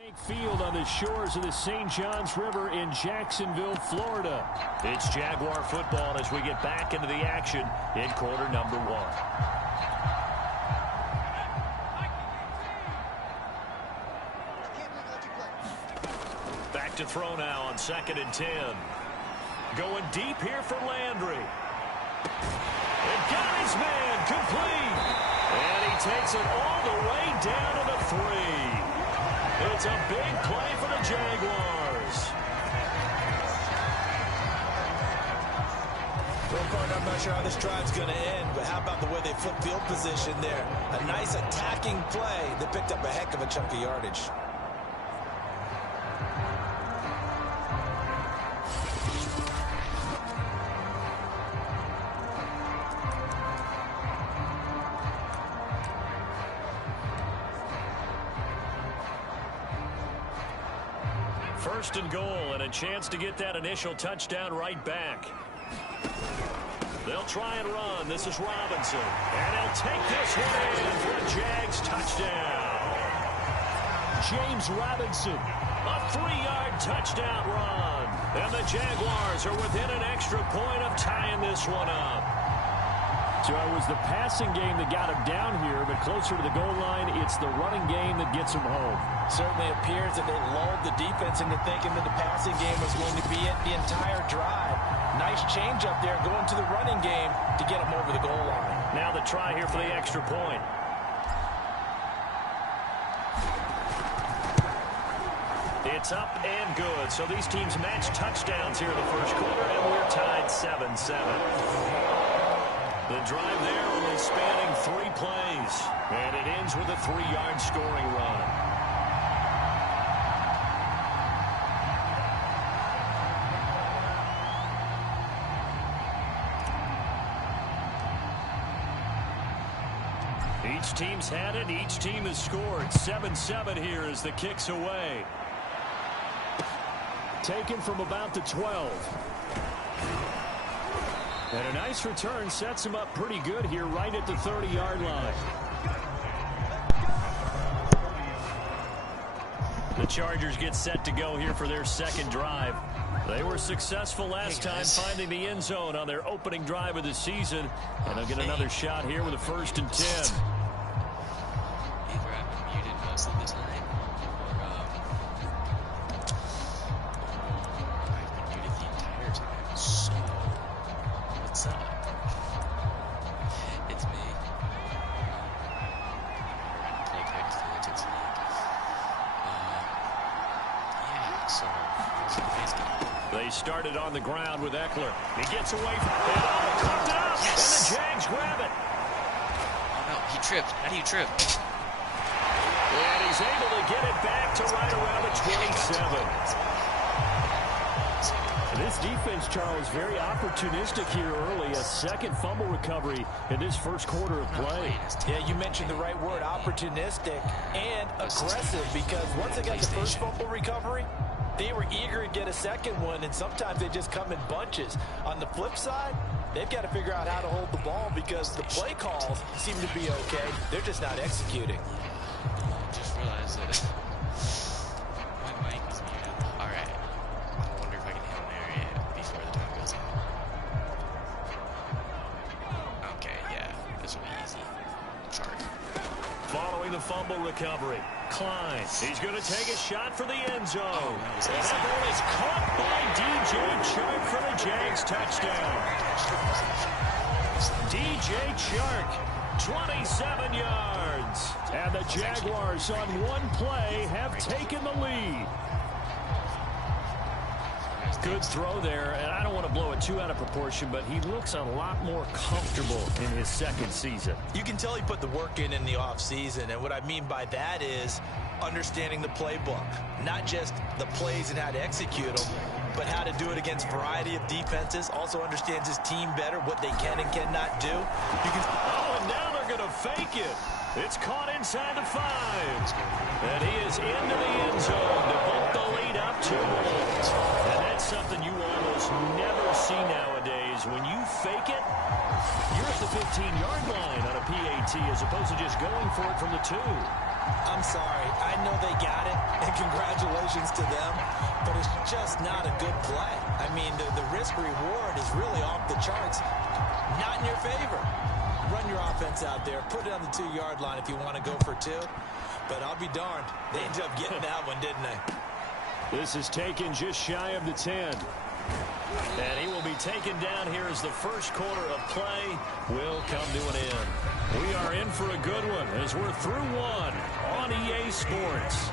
Field on the shores of the St. Johns River in Jacksonville, Florida. It's Jaguar football as we get back into the action in quarter number one. Back to throw now on 2nd and 10. Going deep here for Landry. And got his man complete. And he takes it all the way down to the 3. It's a big play for the Jaguars. Well, partner, I'm not sure how this drive's going to end, but how about the way they flip field position there? A nice attacking play that picked up a heck of a chunk of yardage. First and goal, and a chance to get that initial touchdown right back. They'll try and run. This is Robinson. And he'll take this one in for a Jags touchdown. James Robinson, a 3-yard touchdown run. And the Jaguars are within an extra point of tying this one up. So it was the passing game that got him down here, but closer to the goal line, it's the running game that gets him home. Certainly appears that they lulled the defense into thinking that the passing game was going to be it the entire drive. Nice change up there going to the running game to get him over the goal line. Now the try here for the extra point. It's up and good. So these teams match touchdowns here in the first quarter, and we're tied 7-7. The drive there only spanning 3 plays. And it ends with a 3-yard scoring run. Each team's had it. Each team has scored. 7-7 here as the kick's away. Taken from about the 12. And a nice return sets him up pretty good here right at the 30-yard line. The Chargers get set to go here for their second drive. They were successful last time finding the end zone on their opening drive of the season. And they'll get another shot here with a 1st and 10. Started on the ground with Eckler. He gets away from it. Oh, cooked it up. Yes. And the Jags grab it. Oh, no. He tripped. How do you trip? And he's able to get it back to right around the 27. This defense, Charles, very opportunistic here early. A second fumble recovery in this first quarter of play. Yeah, you mentioned the right word, opportunistic and aggressive, because once they got the first fumble recovery, they were eager to get a second one, and sometimes they just come in bunches. On the flip side, they've got to figure out how to hold the ball because the play calls seem to be okay. They're just not executing. I just realized that my mic was muted. All right. I wonder if I can hit an area before the time goes out. Okay, yeah. This will be easy. Chart. Following the fumble recovery, Klein. He's going to take a shot for the end zone. Oh, that was and easy. that ball is caught by DJ Chark for the Jags touchdown. DJ Chark, 27 yards. And the Jaguars on one play have taken the lead. Good throw there, and I don't want to blow it too out of proportion, but he looks a lot more comfortable in his second season. You can tell he put the work in the offseason, and what I mean by that is understanding the playbook. Not just the plays and how to execute them, but how to do it against a variety of defenses. Also understands his team better, what they can and cannot do. Oh, and now they're going to fake it. It's caught inside the 5. And he is into the end zone to bump the lead up 2. And that's something you almost never see nowadays. When you fake it, you're at the 15-yard line on a PAT as opposed to just going for it from the 2. I'm sorry. I know they got it, and congratulations to them, but it's just not a good play. I mean, the risk-reward is really off the charts. Not in your favor. Run your offense out there. Put it on the 2-yard line if you want to go for 2. But I'll be darned. They ended up getting that one, didn't they? This is taken just shy of the 10. And he will be taken down here as the first quarter of play will come to an end. We are in for a good one as we're through one on EA Sports.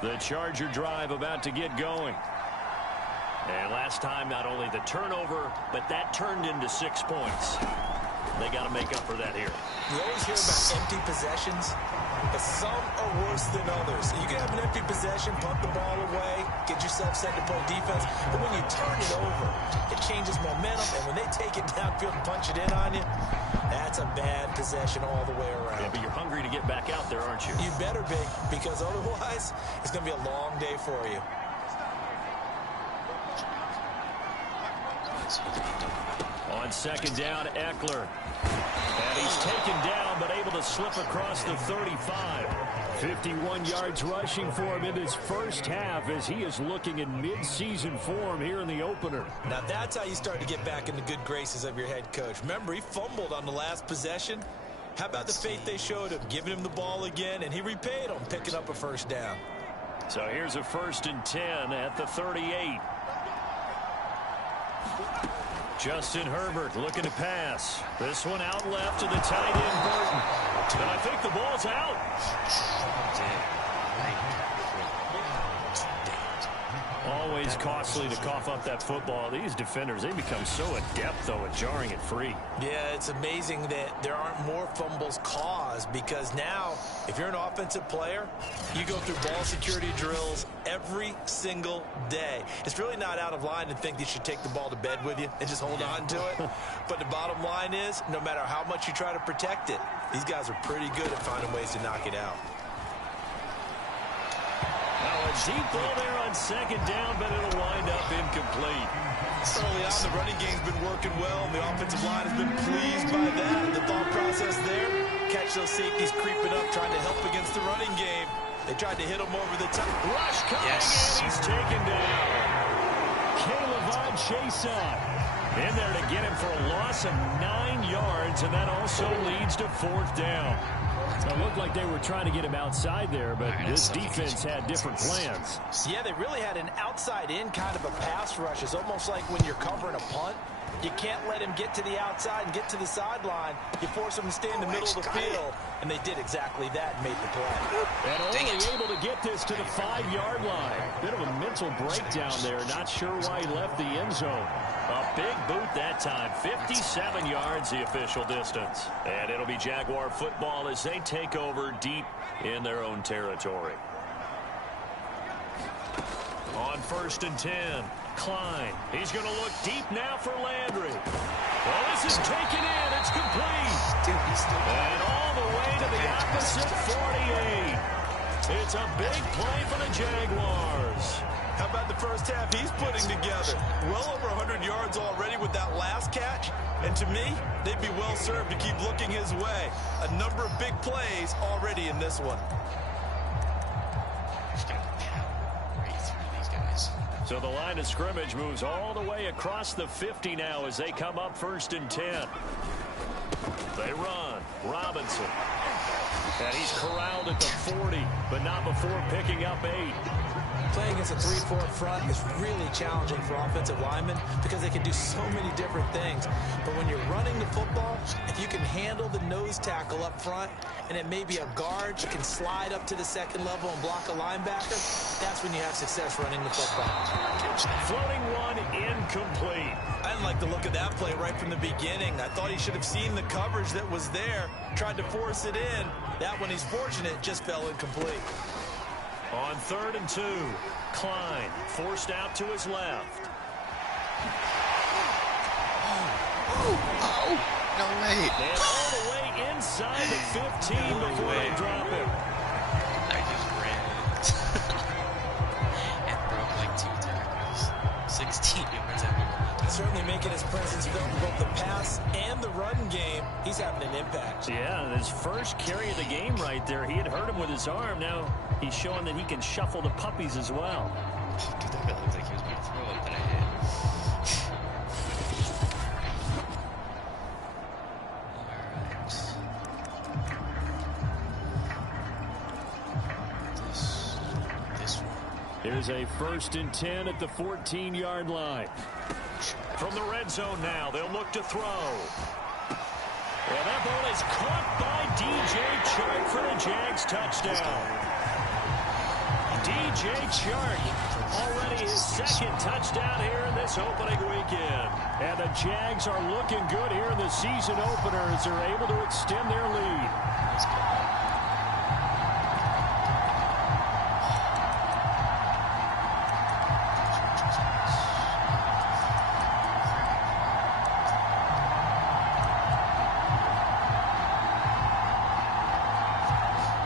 The Charger drive about to get going. And last time, not only the turnover, but that turned into 6 points. They got to make up for that here. You always hear about empty possessions, but some are worse than others. You can have an empty possession, punt the ball away, get yourself set to play defense, but when you turn it over, it changes momentum, and when they take it downfield and punch it in on you, that's a bad possession all the way around. Yeah, but you're hungry to get back out there, aren't you? You better be, because otherwise, it's going to be a long day for you. On second down, Eckler. And he's taken down, but able to slip across the 35. 51 yards rushing for him in his first half as he is looking in mid-season form here in the opener. Now that's how you start to get back in the good graces of your head coach. Remember, he fumbled on the last possession. How about the faith they showed him, giving him the ball again, and he repaid them, picking up a first down. So here's a 1st and 10 at the 38. Justin Herbert looking to pass. This one out left to the tight end, Burton. And I think the ball's out. Always costly to cough up that football. These defenders, they become so adept, though, at jarring it free. Yeah, it's amazing that there aren't more fumbles caused, because now, if you're an offensive player, you go through ball security drills every single day. It's really not out of line to think you should take the ball to bed with you and just hold on to it. But the bottom line is, no matter how much you try to protect it, these guys are pretty good at finding ways to knock it out. Now a deep ball there on second down, but it'll wind up incomplete. Early on, the running game's been working well, and the offensive line has been pleased by that. The thought process there, catch those safeties creeping up, trying to help against the running game. They tried to hit him over the top. Rush coming, and he's taken down. Caleb Chason in there to get him for a loss of 9 yards, and that also leads to 4th down. It looked like they were trying to get him outside there, but this defense had different plans. Yeah, they really had an outside-in kind of a pass rush. It's almost like when you're covering a punt. You can't let him get to the outside and get to the sideline. You force him to stay in the middle of the field, and they did exactly that and made the play. And only able to get this to the 5-yard line. Bit of a mental breakdown there. Not sure why he left the end zone. A big boot that time. 57 yards, the official distance. And it'll be Jaguar football as they take over deep in their own territory. On 1st and 10, Klein. He's going to look deep now for Landry. Well, this is taken in. It's complete. And all the way to the opposite 48. It's a big play for the Jaguars. How about the first half he's putting together? Well over 100 yards already with that last catch. And to me, they'd be well served to keep looking his way. A number of big plays already in this one. So the line of scrimmage moves all the way across the 50 now as they come up 1st and 10. They run. Robinson. And he's corralled at the 40, but not before picking up 8. Playing against a 3-4 front is really challenging for offensive linemen because they can do so many different things. But when you're running the football, if you can handle the nose tackle up front, and it may be a guard, you can slide up to the second level and block a linebacker, that's when you have success running the football. Floating one incomplete. I didn't like the look of that play right from the beginning. I thought he should have seen the coverage that was there, tried to force it in. That one, he's fortunate, just fell incomplete. On 3rd and 2, Klein forced out to his left. No way. And all the way inside the 15 before they drop him. I just ran and broke like 2 tackles. 16 yards every one. Certainly making his presence felt in both the pass and the run game. He's having an impact. Yeah, his first carry of the game right there. He had hurt him with his arm. Now he's showing that he can shuffle the puppies as well. Dude, that really looked like he was going to throw it, but I hit. Here's a 1st and 10 at the 14-yard line. From the red zone now, they'll look to throw. And that ball is caught by DJ Chark for the Jags touchdown. DJ Chark, already his 2nd touchdown here in this opening weekend. And the Jags are looking good here in the season opener as they're able to extend their lead.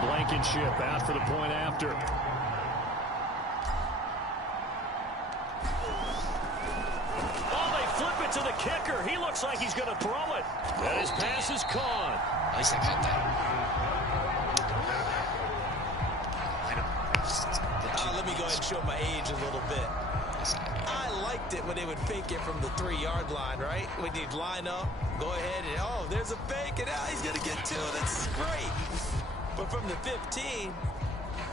Blankenship out for the point after. Oh, they flip it to the kicker. He looks like he's going to throw it. And his pass is caught. At least I got that. Let me go ahead and show my age a little bit. I liked it when they would fake it from the 3-yard line, right? When you'd line up, go ahead and, oh, there's a fake, and he's going to get 2. That's great. But from the 15,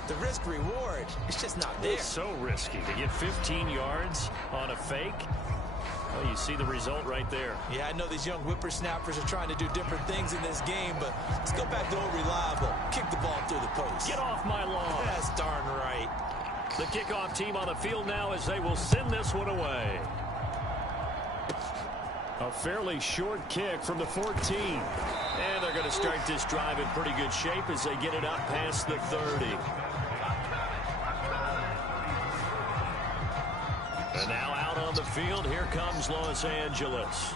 the risk reward, it's just not there. It's so risky to get 15 yards on a fake. Well, you see the result right there. Yeah, I know these young whippersnappers are trying to do different things in this game, but let's go back to old reliable. Kick the ball through the post. Get off my lawn. That's darn right. The kickoff team on the field now as they will send this one away. A fairly short kick from the 14. And they're going to start this drive in pretty good shape as they get it up past the 30. And now out on the field, here comes Los Angeles.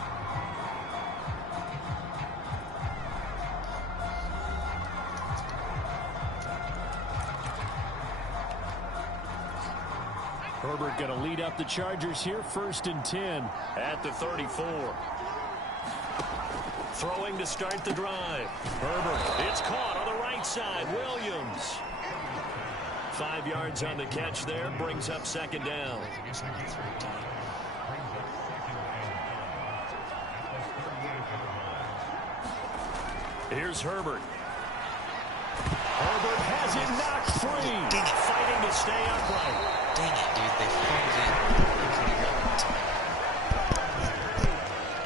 Herbert going to lead up the Chargers here, 1st and 10 at the 34. Throwing to start the drive. Herbert, it's caught on the right side. Williams. 5 yards on the catch there, brings up 2nd down. Here's Herbert. Herbert has it knocked free. Fighting to stay upright. Dang it, dude. They found it.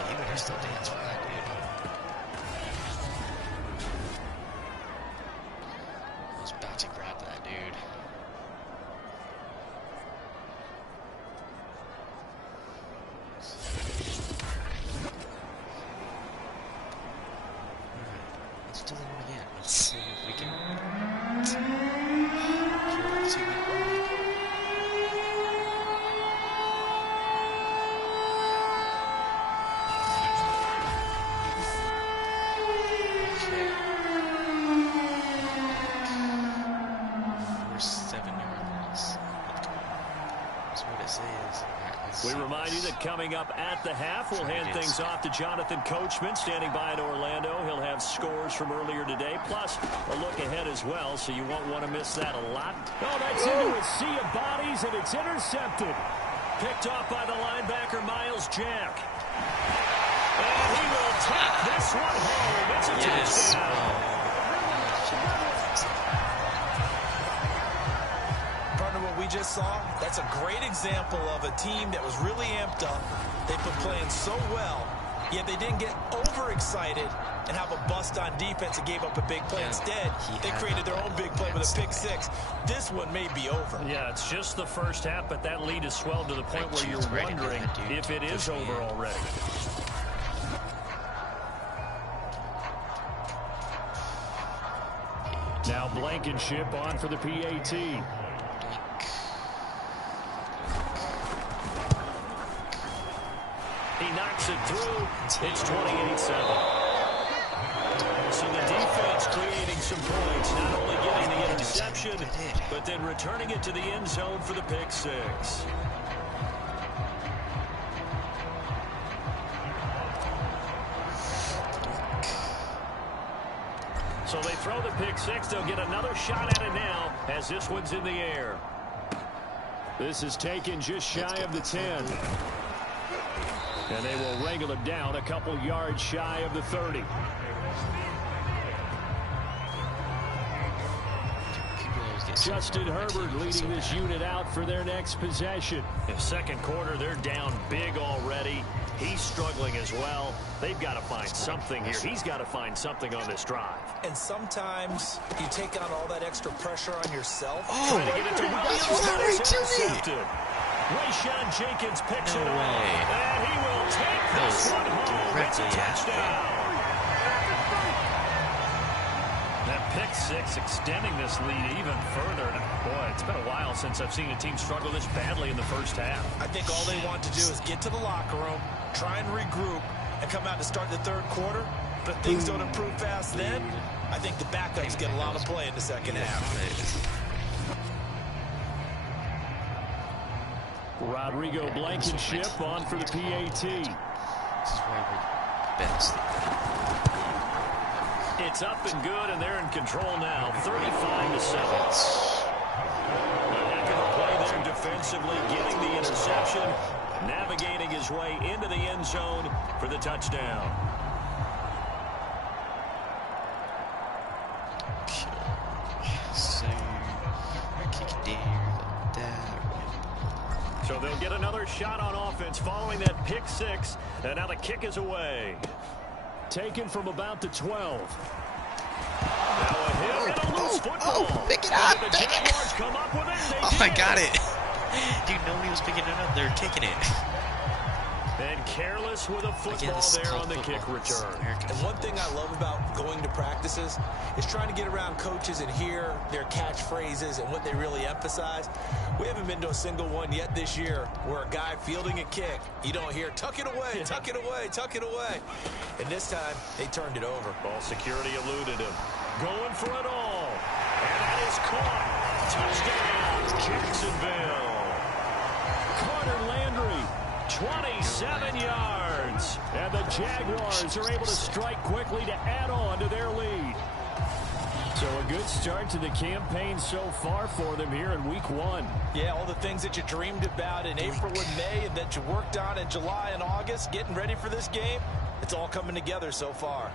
You would have still danced for that, dude. I was about to grab that, dude. Let's do that again. Let's see if we can. We remind you that coming up at the half, we'll hand things off to Jonathan Coachman, standing by in Orlando. He'll have scores from earlier today, plus a look ahead as well, so you won't want to miss that a lot. Oh, that's into a sea of bodies, and it's intercepted. Picked off by the linebacker, Miles Jack. And he will take this one home. It's a touchdown. What we just saw, that's a great example of a team that was really amped up. They've been playing so well, yet they didn't get overexcited and have a bust on defense and gave up a big play. Instead, they created their own big play with a pick six. This one may be over. Yeah, it's just the first half, but that lead is swelled to the point where you're wondering if it is over already. Now Blankenship on for the PAT. He knocks it through. It's 28-7. So the defense creating some points, not only getting the interception, but then returning it to the end zone for the pick six. So they throw the pick six. They'll get another shot at it now as this one's in the air. This is taken just shy of the 10. And they will wrangle it down a couple yards shy of the 30. Justin Herbert leading this unit out for their next possession. In second quarter, they're down big already. He's struggling as well. They've got to find something here. He's got to find something on this drive. And sometimes you take on all that extra pressure on yourself. Trying to get it to Williams, but it's intercepted. Rayshawn Jenkins picks it up, and he will take this one home. It's a touchdown. That pick six extending this lead even further. And boy, it's been a while since I've seen a team struggle this badly in the first half. I think all they want to do is get to the locker room, try and regroup, and come out to start the third quarter. But things don't improve fast then. I think the backups get a lot of play in the second half. Rodrigo Blankenship on for the PAT. This is where we're best. It's up and good, and they're in control now, 35-7. A heck of a play there defensively, getting the interception, navigating his way into the end zone for the touchdown. So they'll get another shot on offense following that pick six, and now the kick is away. Taken from about the 12. Now a hit and a loose football. Pick it up. The Jaguars come up with it. I got it. Dude, nobody was picking it up. They're kicking it. And careless with a football there on the kick return. And one thing I love about going to practices is trying to get around coaches and hear their catchphrases and what they really emphasize. We haven't been to a single one yet this year where a guy fielding a kick, you don't hear, tuck it away, tuck it away, tuck it away. And this time, they turned it over. Ball security eluded him. Going for it all. And that is caught. Touchdown, Jacksonville. Carter Landry, 27 yards. And the Jaguars are able to strike quickly to add on to their lead. So a good start to the campaign so far for them here in week one. Yeah, all the things that you dreamed about in April and May and that you worked on in July and August, getting ready for this game, it's all coming together so far.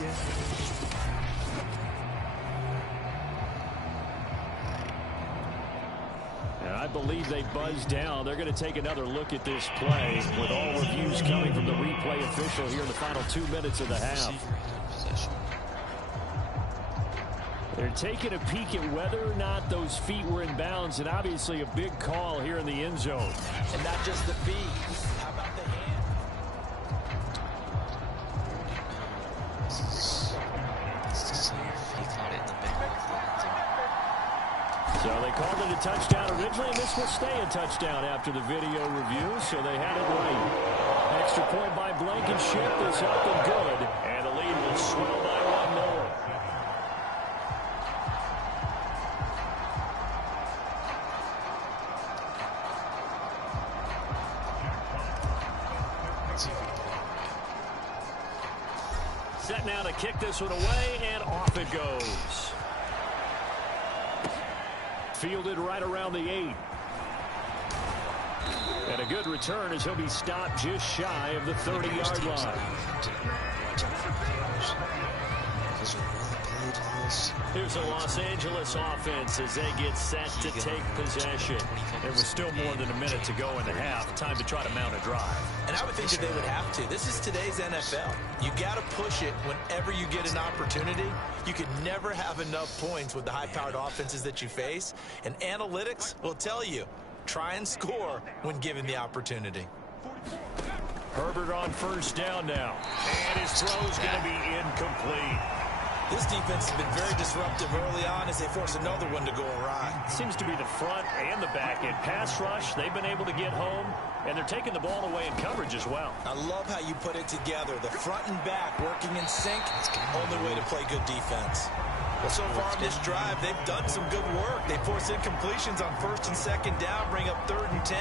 Yeah. And I believe they buzzed down. They're going to take another look at this play with all reviews coming from the replay official here in the final 2 minutes of the half. They're taking a peek at whether or not those feet were in bounds, and obviously a big call here in the end zone. And not just the feet. How about the hand? So they called it a touchdown originally, and this will stay a touchdown after the video review, so they had it right. Extra point by Blankenship is up and good, and the lead will swell by one more. Set now to kick this one away, and off it goes. Fielded right around the 8. And a good return as he'll be stopped just shy of the 30-yard line. Here's a Los Angeles offense as they get set to take possession. There was still more than a minute to go in the half. Time to try to mount a drive. And I would think that they would have to. This is today's NFL. You got to push it whenever you get an opportunity. You can never have enough points with the high-powered offenses that you face. And analytics will tell you, try and score when given the opportunity. Herbert on first down now. And his throw's going to be incomplete. This defense has been very disruptive early on as they force another one to go awry. Seems to be the front and the back end. Pass rush, they've been able to get home, and they're taking the ball away in coverage as well. I love how you put it together. The front and back working in sync. Only way to play good defense. Well, so far on this drive, they've done some good work. They force incompletions on first and second down, bring up 3rd and 10.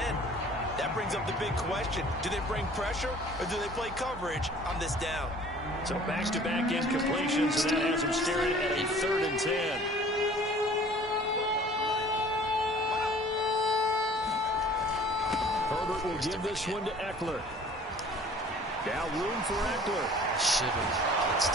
That brings up the big question. Do they bring pressure or do they play coverage on this down? So back-to-back incompletions, and that has them staring at a 3rd and 10. Herbert will give this one to Eckler. Now room for Eckler.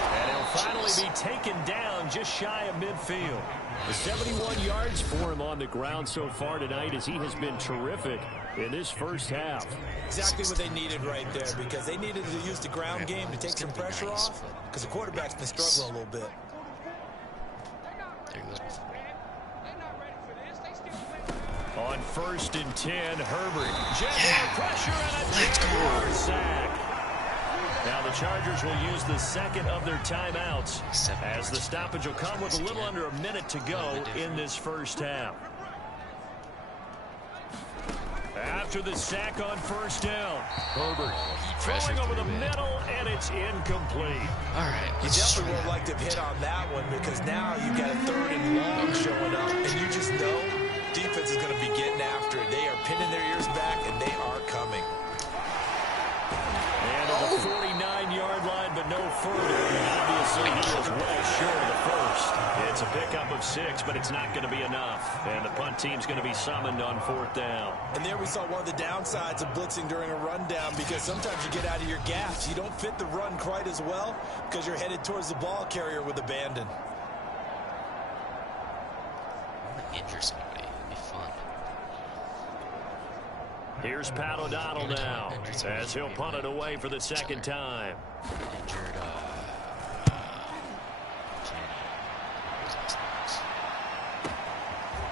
And he'll finally be taken down just shy of midfield. The 71 yards for him on the ground so far tonight as he has been terrific in this first half. Exactly what they needed right there, because they needed to use the ground game to take some pressure off, because the quarterback's been struggling a little bit. On 1st and 10, Herbert. Jaguar pressure and a Jaguar sack. Now the Chargers will use the second of their timeouts as the stoppage will come with a little under a minute to go in this first half. After the sack on 1st down, Herbert throwing over the middle, and it's incomplete. All right. You definitely would like to have hit on that one, because now you've got a 3rd and long showing up, and you just know defense is going to be getting after it. They are pinning their ears back, and they are coming. And at the 49-yard line, but no further. Obviously, he was well short of the first. It's a pickup of 6, but it's not going to be enough. And the punt team's going to be summoned on 4th down. And there we saw one of the downsides of blitzing during a rundown, because sometimes you get out of your gaps. You don't fit the run quite as well because you're headed towards the ball carrier with abandon. I want to injure somebody. It'd be fun. Here's Pat O'Donnell now as he'll punt it away for the second time. Injured,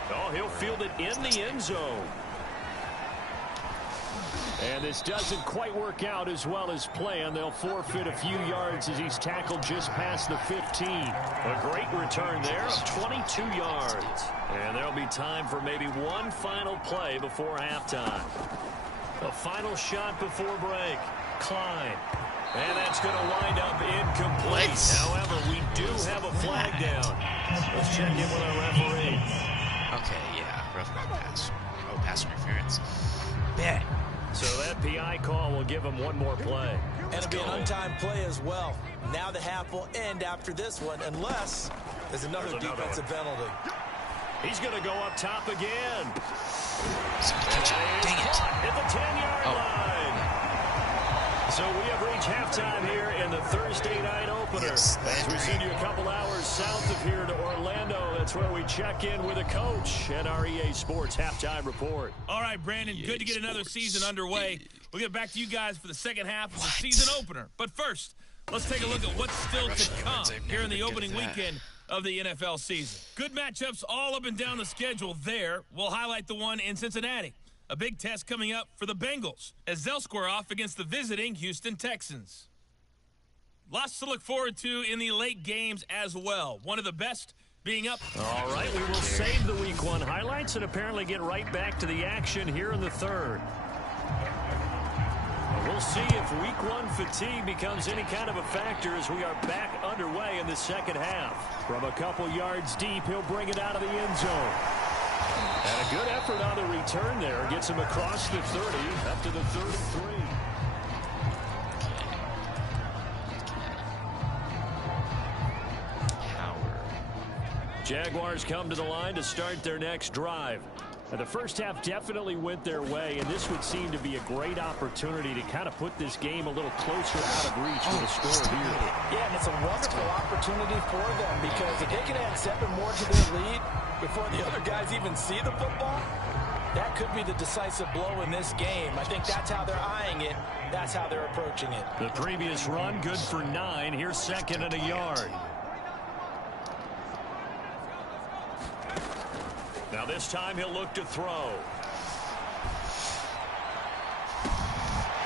Oh, he'll field it in the end zone. And this doesn't quite work out as well as planned. They'll forfeit a few yards as he's tackled just past the 15. A great return there of 22 yards. And there'll be time for maybe one final play before halftime. A final shot before break. Klein. And that's going to wind up incomplete. However, we do have a flag down. Let's check in with our referee. Okay, yeah. Rough pass. Oh, pass interference. Yeah. So that PI call will give him one more play. And it'll be an untimed play as well. Now the half will end after this one, unless there's another defensive penalty. He's going to go up top again. Catch it. Dang it. At the 10-yard line. So we have reached halftime here in the Thursday night opener. Yes, as we send you a couple hours south of here to Orlando, that's where we check in with a coach at our EA Sports Halftime Report. All right, Brandon, good to get another season underway. We'll get back to you guys for the second half of the season opener. But first, let's take a look at what's still to come here in the opening weekend of the NFL season. Good matchups all up and down the schedule there. We'll highlight the one in Cincinnati. A big test coming up for the Bengals as they'll square off against the visiting Houston Texans. Lots to look forward to in the late games as well. One of the best being up. All right, we will save the Week 1 highlights and apparently get right back to the action here in the third. We'll see if Week 1 fatigue becomes any kind of a factor as we are back underway in the second half. From a couple yards deep, he'll bring it out of the end zone. And a good effort on the return there. Gets him across the 30, up to the 33. Jaguars come to the line to start their next drive. And the first half definitely went their way, and this would seem to be a great opportunity to kind of put this game a little closer out of reach with a score here. Yeah, and it's a wonderful opportunity for them, because if they can add 7 more to their lead before the other guys even see the football, that could be the decisive blow in this game. I think that's how they're eyeing it. That's how they're approaching it. The previous run, good for 9. Here's second and a yard. Now this time he'll look to throw.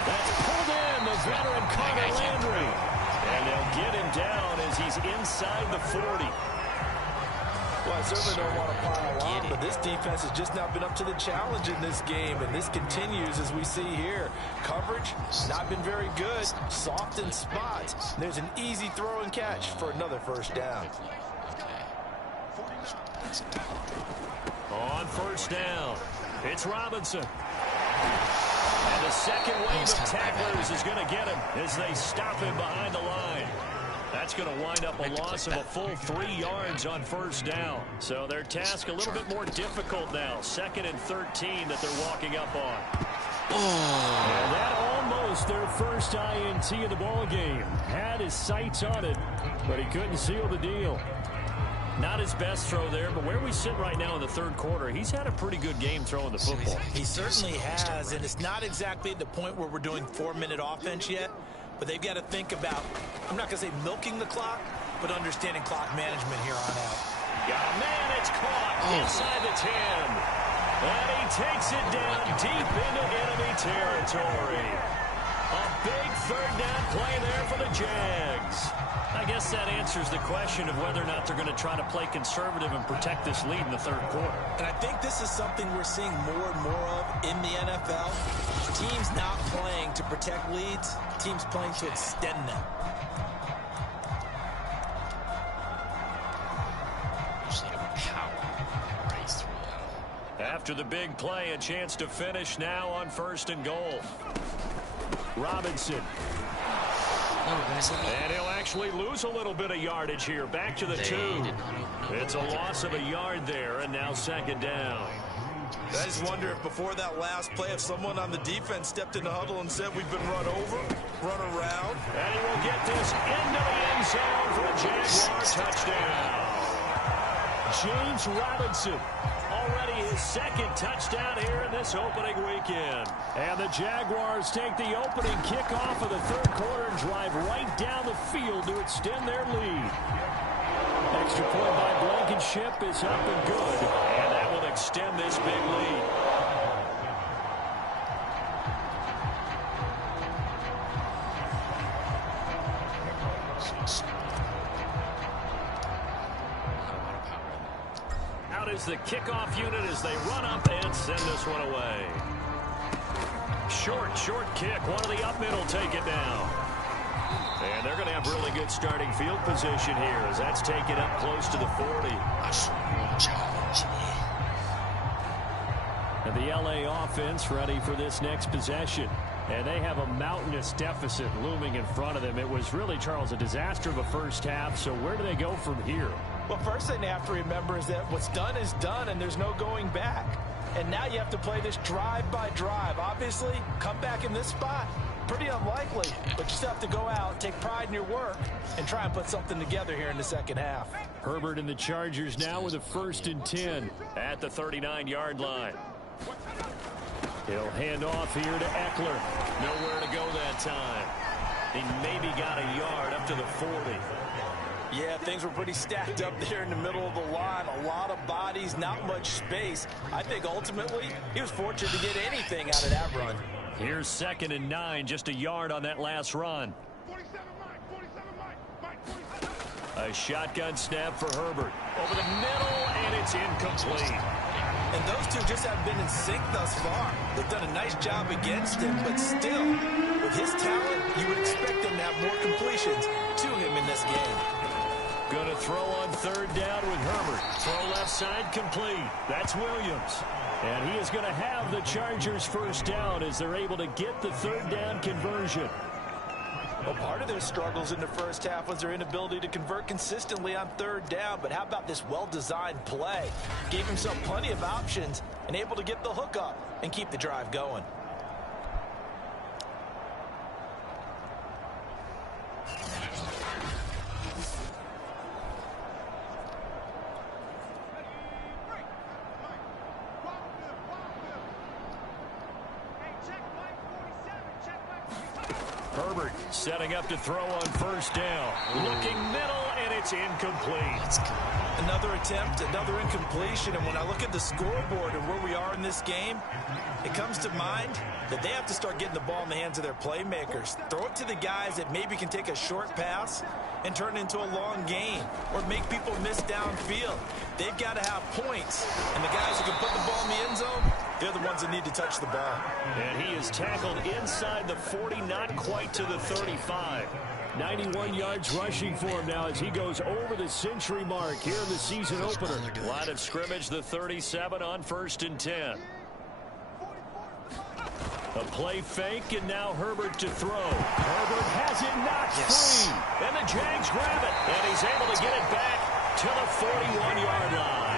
That's pulled in, the veteran Carter Landry. And they'll get him down as he's inside the 40. Well, I certainly don't want to pile on, but this defense has just not been up to the challenge in this game, and this continues as we see here. Coverage, not been very good, soft in spots. There's an easy throw and catch for another first down. On first down, it's Robinson. And the second wave of tacklers is going to get him as they stop him behind the line. That's going to wind up a loss of a full 3 yards on first down. So their task a little bit more difficult now. 2nd and 13 that they're walking up on. And that almost their first INT of the ball game. Had his sights on it, but he couldn't seal the deal. Not his best throw there, but where we sit right now in the 3rd quarter, he's had a pretty good game throwing the football. He certainly has, and it's not exactly at the point where we're doing 4-minute offense yet. But they've got to think about, I'm not going to say milking the clock, but understanding clock management here on out. Got a man, it's caught inside the 10. And he takes it down deep into enemy territory. A big 3rd down play there for the Jags. I guess that answers the question of whether or not they're going to try to play conservative and protect this lead in the 3rd quarter. And I think this is something we're seeing more and more of in the NFL. Teams not playing to protect leads, teams playing to extend them. After the big play, a chance to finish now on 1st and goal. Robinson. And he'll actually lose a little bit of yardage here. Back to the 2. It's a loss of a yard there, and now 2nd down. I just wonder if before that last play, if someone on the defense stepped in the huddle and said, we've been run over, run around. And he will get this into the end zone for a Jaguar touchdown. James Robinson, already his 2nd touchdown here in this opening weekend. And the Jaguars take the opening kickoff of the 3rd quarter and drive right down the field to extend their lead. Extra point by Blankenship is up and good. And that will extend this big lead. Out is the kickoff unit as they run up and send this one away. Short kick. One of the up middle take it now. And they're going to have really good starting field position here as that's taken up close to the 40. And the LA offense ready for this next possession. And they have a mountainous deficit looming in front of them. It was really, Charles, a disaster of a first half. So where do they go from here? Well, first thing they have to remember is that what's done is done, and there's no going back. And now you have to play this drive by drive. Obviously, come back in this spot, pretty unlikely. But you still have to go out, take pride in your work, and try and put something together here in the 2nd half. Herbert and the Chargers now with a 1st and 10 at the 39-yard line. He'll hand off here to Eckler. Nowhere to go that time. He maybe got a yard up to the 40. Yeah, things were pretty stacked up there in the middle of the line. A lot of bodies, not much space. I think ultimately he was fortunate to get anything out of that run. Here's 2nd and 9, just a yard on that last run. A shotgun snap for Herbert. Over the middle, and it's incomplete. And those two just haven't been in sync thus far. They've done a nice job against him, but still, with his talent, you would expect them to have more completions to him in this game. Going to throw on 3rd down with Herbert. Throw left side complete. That's Williams. And he is going to have the Chargers' first down as they're able to get the 3rd down conversion. Well, part of their struggles in the first half was their inability to convert consistently on 3rd down. But how about this well-designed play? Gave himself plenty of options and able to get the hook up and keep the drive going. Herbert setting up to throw on first down. Looking middle, and it's incomplete. Let's go. Another attempt, another incompletion, and when I look at the scoreboard and where we are in this game, it comes to mind that they have to start getting the ball in the hands of their playmakers. Throw it to the guys that maybe can take a short pass and turn it into a long gain or make people miss downfield. They've got to have points, and the guys who can put the ball in the end zone, they're the ones that need to touch the ball. And he is tackled inside the 40, not quite to the 35. 91 yards rushing for him now as he goes over the century mark here in the season opener. Line of scrimmage, the 37 on 1st and 10. A play fake, and now Herbert to throw. Herbert has it knocked free. And the Jags grab it. And he's able to get it back to the 41-yard line.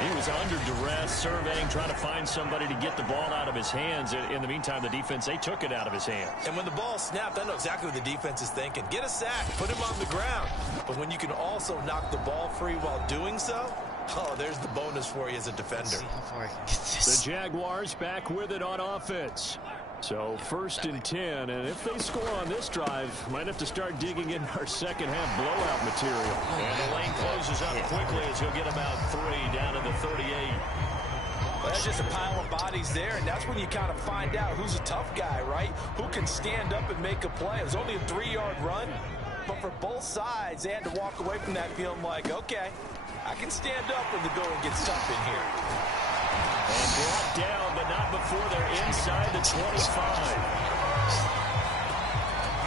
He was under duress, surveying, trying to find somebody to get the ball out of his hands. In the meantime, the defense, they took it out of his hands. And when the ball snapped, I know exactly what the defense is thinking. Get a sack, put him on the ground. But when you can also knock the ball free while doing so, oh, there's the bonus for you as a defender. Let's see how far I can get this. The Jaguars back with it on offense. So 1st and 10, and if they score on this drive, might have to start digging in our second half blowout material. And the lane closes up quickly as he'll get about 3 down to the 38. Well, that's just a pile of bodies there, and that's when you kind of find out who's a tough guy, right? Who can stand up and make a play. It was only a 3-yard run, but for both sides, they had to walk away from that feeling like, okay, I can stand up when the going gets tough in here. And brought down, but not before they're inside the 25.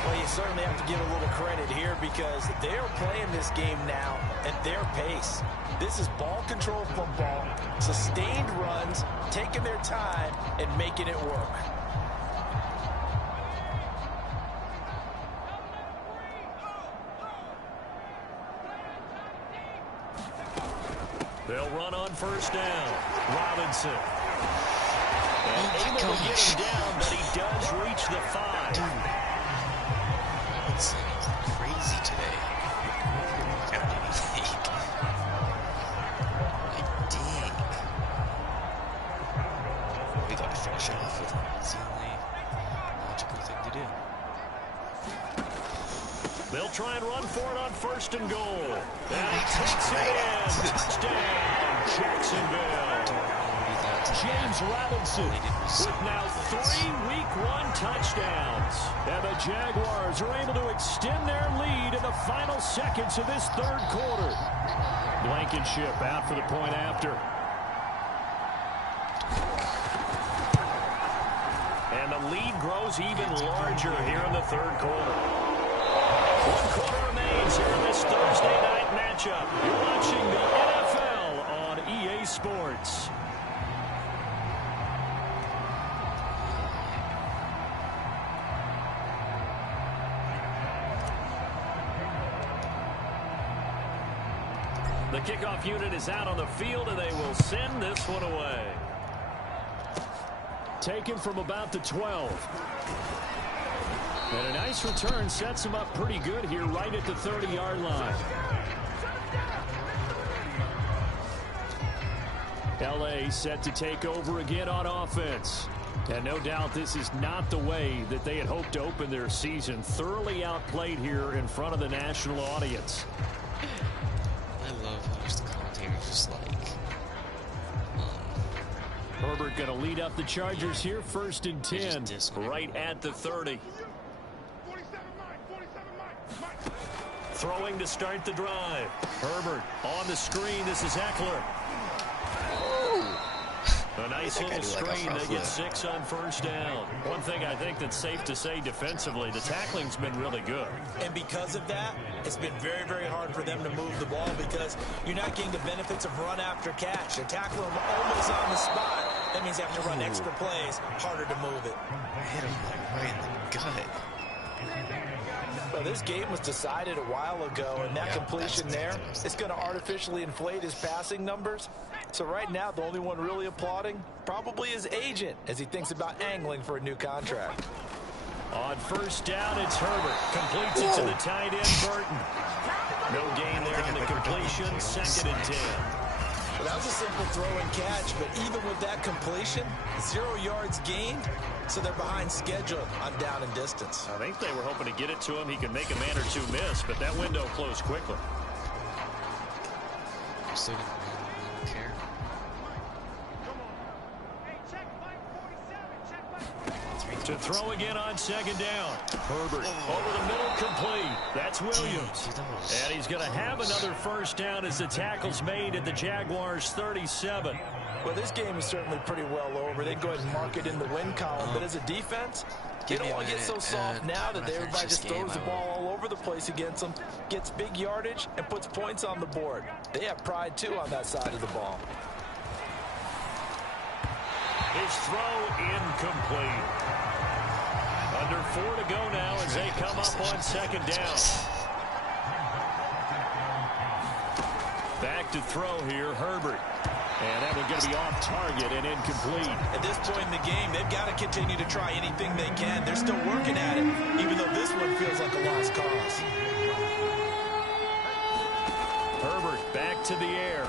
Well, you certainly have to give a little credit here because they're playing this game now at their pace. This is ball control football, sustained runs, taking their time, and making it work. They'll run on first down. Robinson. And able to get him down, but he does reach the 5. Dude, Robinson is crazy today. Kind of anything. Like, dang. We got to finish it off with him. It's the only logical thing to do. They'll try and run for it on 1st and goal. And he takes it in. Touchdown, Jacksonville. James Robinson with now 3 Week 1 touchdowns. And the Jaguars are able to extend their lead in the final seconds of this 3rd quarter. Blankenship out for the point after. And the lead grows even larger here in the 3rd quarter. 1 quarter remains here in this Thursday night matchup. You're watching the NFL on EA Sports. The kickoff unit is out on the field, and they will send this one away. Taken from about the 12. And a nice return sets him up pretty good here right at the 30-yard line. LA set to take over again on offense. And no doubt this is not the way that they had hoped to open their season. Thoroughly outplayed here in front of the national audience. I love how the commentator's just like, Herbert going to lead up the Chargers here, 1st and 10, right at the 30. Throwing to start the drive. Herbert on the screen. This is Eckler. A nice little screen. They get 6 on 1st down. One thing I think that's safe to say defensively, the tackling's been really good. And because of that, it's been very, very hard for them to move the ball because you're not getting the benefits of run after catch. They're tackling them almost on the spot. That means they have to run extra plays, harder to move it. hit him like right in the gut. Well, this game was decided a while ago, and that completion there is going to artificially inflate his passing numbers. So right now, the only one really applauding probably his agent as he thinks about angling for a new contract. On 1st down, it's Herbert. Completes it to the tight end, Burton. No gain there on the completion. 2nd and 10. That was a simple throw and catch, but even with that completion, 0 yards gained, so they're behind schedule on down and distance. I think they were hoping to get it to him. He could make a man or two miss, but that window closed quickly. I'm still gonna I don't care. To throw again on second down. Herbert over the middle, complete. That's Williams. And he's going to have another first down as the tackle's made at the Jaguars' 37. Well, this game is certainly pretty well over. They can go ahead and mark it in the win column. But as a defense, they don't want to get so soft now that everybody just throws the ball all over the place against them, gets big yardage, and puts points on the board. They have pride, too, on that side of the ball. His throw incomplete. Under 4 to go now as they come up on second down. Back to throw here, Herbert. And that one's going to be off target and incomplete. At this point in the game, they've got to continue to try anything they can. They're still working at it, even though this one feels like a lost cause. Herbert back to the air.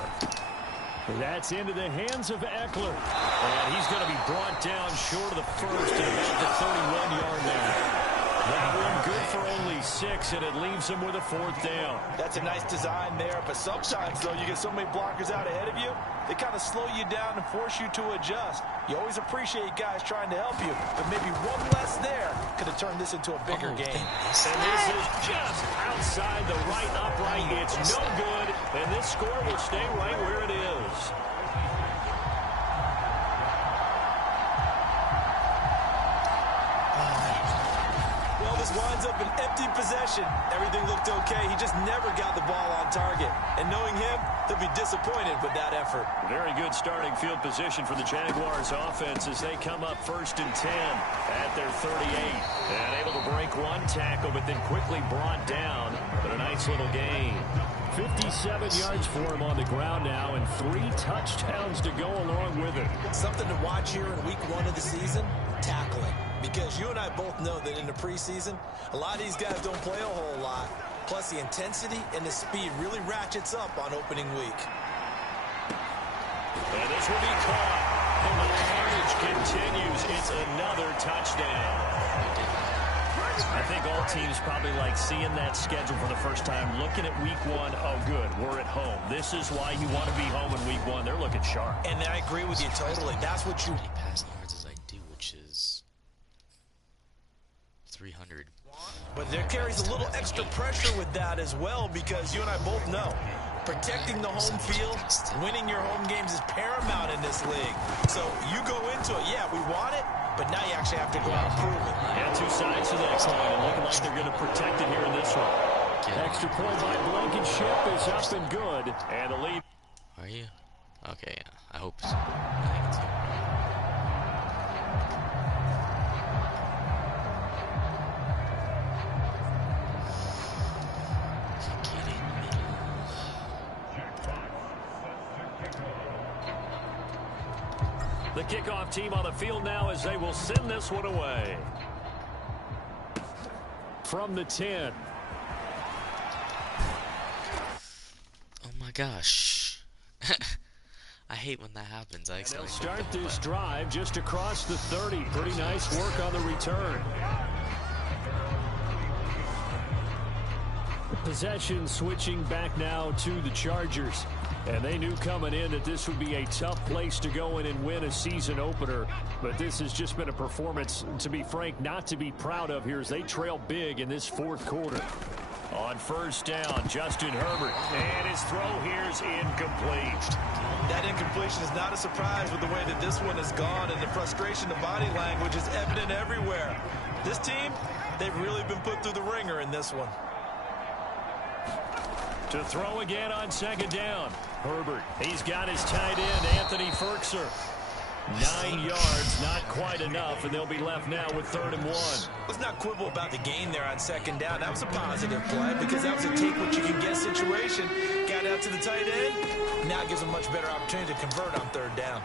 That's into the hands of Eckler. And he's going to be brought down short of the first at about the 31-yard line. That one good for only 6, and it leaves him with a 4th down. That's a nice design there, but sometimes, though, you get so many blockers out ahead of you, they kind of slow you down and force you to adjust. You always appreciate guys trying to help you, but maybe one less there could have turned this into a bigger game. And this is just outside the right upright. It's no good, and this score will stay right where it is. Winds up an empty possession. Everything looked okay. He just never got the ball on target. And knowing him, they'll be disappointed with that effort. Very good starting field position for the Jaguars offense as they come up 1st and 10 at their 38. And able to break one tackle, but then quickly brought down. But a nice little gain. 57 yards for him on the ground now, and 3 touchdowns to go along with it. Something to watch here in week 1 of the season, tackling. Because you and I both know that in the preseason, a lot of these guys don't play a whole lot. Plus, the intensity and the speed really ratchets up on opening week. And this will be caught. And the carnage continues. It's another touchdown. I think all teams probably like seeing that schedule for the first time, looking at week 1. Oh, good, we're at home. This is why you want to be home in week 1. They're looking sharp. And I agree with you totally. That's what you... As many passing yards as I do, which is 300. But there carries a little extra pressure with that as well, because you and I both know protecting the home field, winning your home games is paramount in this league. So you go into it, yeah, we want it, but now you actually have to go out and prove it. Yeah, 2 sides to that coin, and looking like they're going to protect it here in this one. Extra point by Blankenship is up and good, and the lead. Are you? Okay, yeah, I hope so. I think it's The kickoff team on the field now as they will send this one away. From the 10. Oh my gosh. I hate when that happens. I They'll start this drive just across the 30. Pretty nice work on the return. Possession switching back now to the Chargers. And they knew coming in that this would be a tough place to go in and win a season opener. But this has just been a performance, to be frank, not to be proud of here as they trail big in this 4th quarter. On first down, Justin Herbert. And his throw here's incomplete. That incompletion is not a surprise with the way that this one has gone, and the frustration of body language is evident everywhere. This team, they've really been put through the ringer in this one. To throw again on second down. Herbert, he's got his tight end, Anthony Ferkser. 9 yards, not quite enough, and they'll be left now with 3rd and 1. Let's not quibble about the gain there on second down. That was a positive play because that was a take-what-you-can-get situation. Got out to the tight end. Now it gives a much better opportunity to convert on 3rd down.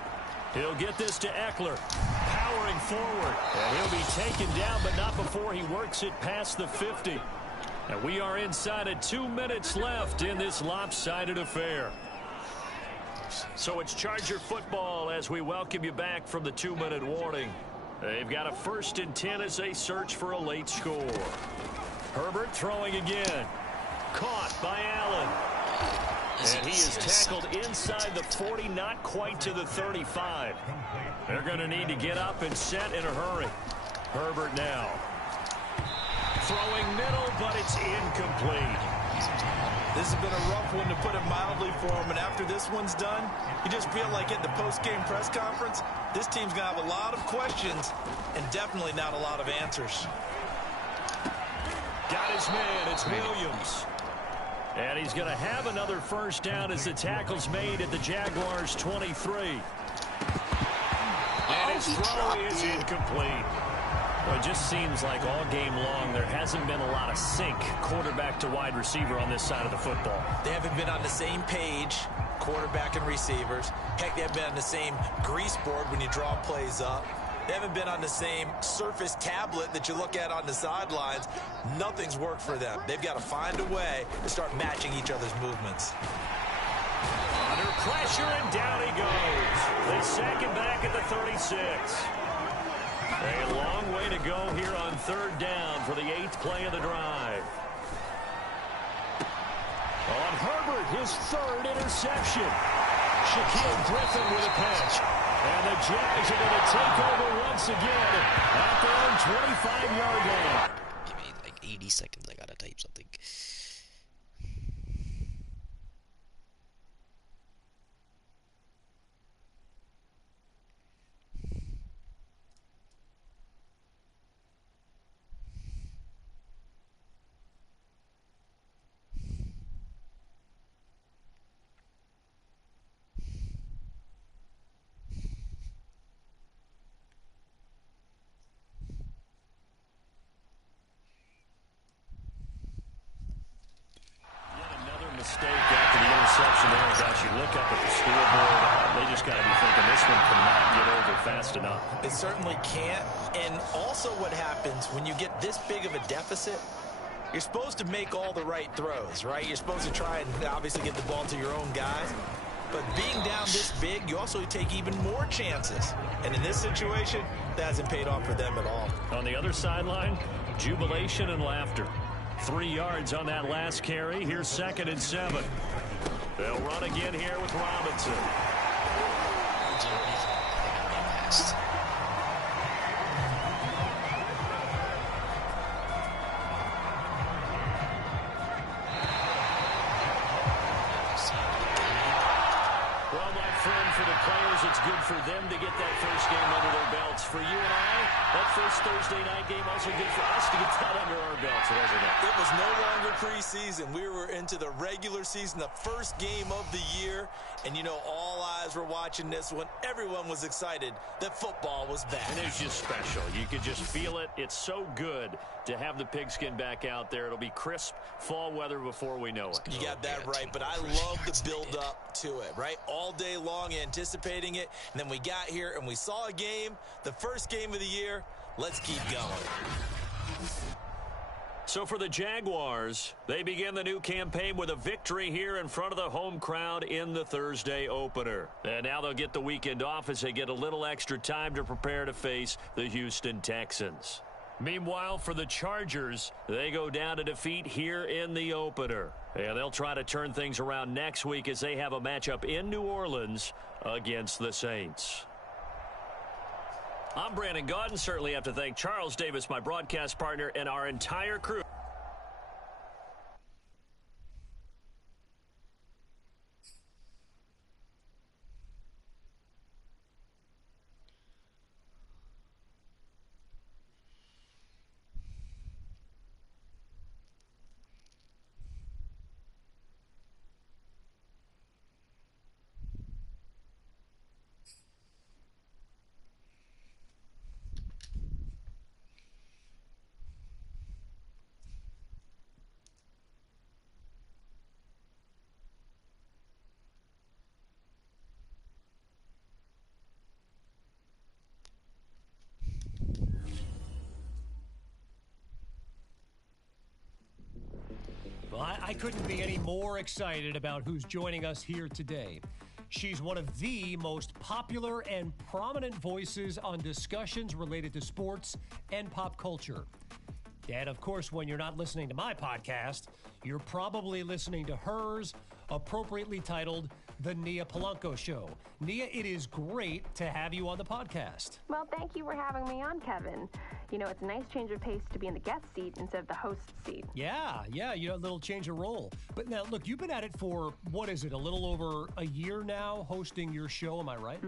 He'll get this to Eckler, powering forward. And he'll be taken down, but not before he works it past the 50. And we are inside of 2 minutes left in this lopsided affair. So it's Charger football as we welcome you back from the 2-minute warning. They've got a 1st and 10 as they search for a late score. Herbert throwing again. Caught by Allen. And he is tackled inside the 40, not quite to the 35. They're going to need to get up and set in a hurry. Herbert now. Throwing middle, but it's incomplete. This has been a rough one, to put it mildly, for him. And after this one's done, you just feel like at the post-game press conference, this team's going to have a lot of questions and definitely not a lot of answers. Got his man. It's Williams. And he's going to have another 1st down as the tackle's made at the Jaguars' 23. And his throw is incomplete. Well, it just seems like all game long there hasn't been a lot of sync quarterback to wide receiver on this side of the football. They haven't been on the same page, quarterback and receivers. Heck, they haven't been on the same grease board when you draw plays up. They haven't been on the same surface tablet that you look at on the sidelines. Nothing's worked for them. They've got to find a way to start matching each other's movements. Under pressure, and down he goes. They sack him back at the 36. A long way to go here on 3rd down for the 8th play of the drive. On Herbert, his 3rd interception. Shaquille Griffin with a catch. And the Jags are going to take over once again at their own 25-yard line. Give me like 80 seconds. I got to type something. Mistake after the interception there. As you look up at the scoreboard, they just got to be thinking this one cannot get over fast enough. It certainly can't. And also what happens when you get this big of a deficit, you're supposed to make all the right throws, right? You're supposed to try and obviously get the ball to your own guys. But being down this big, you also take even more chances. And in this situation, that hasn't paid off for them at all. On the other sideline, jubilation and laughter. 3 yards on that last carry. Here's 2nd and 7. They'll run again here with Robinson. Well, my friend, for the players, it's good for them to get that first game under their belts. For you and I, that first Thursday night game also good for us to get that under our belts, wasn't it? It was no longer preseason. We were into the regular season, the first game of the year. And, you know, all eyes were watching this one. Everyone was excited that football was back. And it's just special. You could just feel it. It's so good to have the pigskin back out there. It'll be crisp fall weather before we know it. You got that right, but I love the build-up to it, right? All day long anticipating it, and then we got here and we saw a game, the first game of the year. Let's keep going. So for the Jaguars, they begin the new campaign with a victory here in front of the home crowd in the Thursday opener. And now they'll get the weekend off as they get a little extra time to prepare to face the Houston Texans. Meanwhile, for the Chargers, they go down to defeat here in the opener. And they'll try to turn things around next week as they have a matchup in New Orleans against the Saints. I'm Brandon Gaudin. Certainly have to thank Charles Davis, my broadcast partner, and our entire crew. Well, I couldn't be any more excited about who's joining us here today. She's one of the most popular and prominent voices on discussions related to sports and pop culture. And of course, when you're not listening to my podcast, you're probably listening to hers, appropriately titled The Nia Polanco Show. Nia, it is great to have you on the podcast. Well, thank you for having me on, Kevin. You know, it's a nice change of pace to be in the guest seat instead of the host seat. Yeah, you know, a little change of role. But now, look, you've been at it for, what is it, a little over a year now, hosting your show, am I right?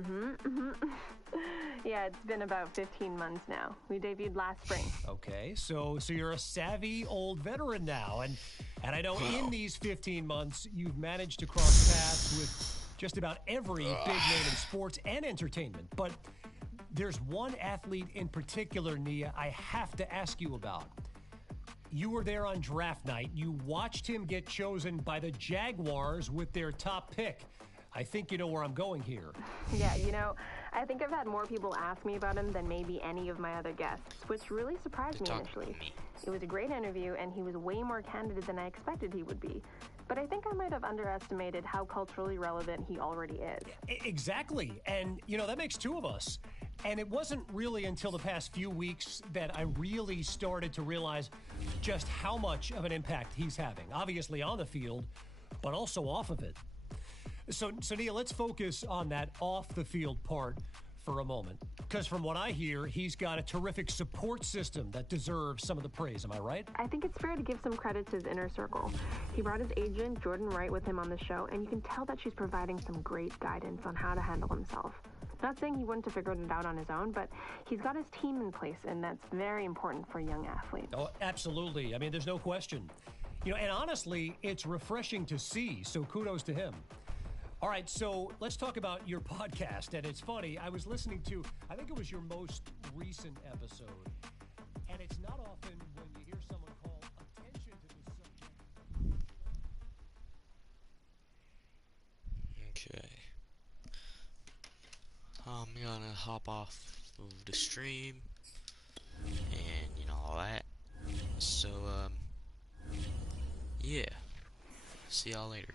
Yeah, it's been about 15 months now. We debuted last spring. Okay, so you're a savvy old veteran now, and I know in these 15 months, you've managed to cross paths with just about every big name in sports and entertainment. But there's one athlete in particular, Nia, I have to ask you about. You were there on draft night. You watched him get chosen by the Jaguars with their top pick. I think you know where I'm going here. Yeah, you know, I think I've had more people ask me about him than maybe any of my other guests, which really surprised me initially. It was a great interview, and he was way more candid than I expected he would be. But I think I might have underestimated how culturally relevant he already is. Exactly. And, you know, that makes two of us. And it wasn't really until the past few weeks that I really started to realize just how much of an impact he's having, obviously on the field, but also off of it. So Nia, let's focus on that off-the-field part for a moment. Because from what I hear, he's got a terrific support system that deserves some of the praise. Am I right? I think it's fair to give some credit to his inner circle. He brought his agent, Jordan Wright, with him on the show, and you can tell that she's providing some great guidance on how to handle himself. Not saying he wouldn't have figured it out on his own, but he's got his team in place, and that's very important for a young athlete. Oh, absolutely. I mean, there's no question. You know, and honestly, it's refreshing to see, so kudos to him. All right, so let's talk about your podcast. And it's funny, I was listening to, I think it was your most recent episode. And it's not often when you hear someone call attention to the subject. Okay. I'm gonna hop off of the stream and, you know, all that. So, yeah. See y'all later.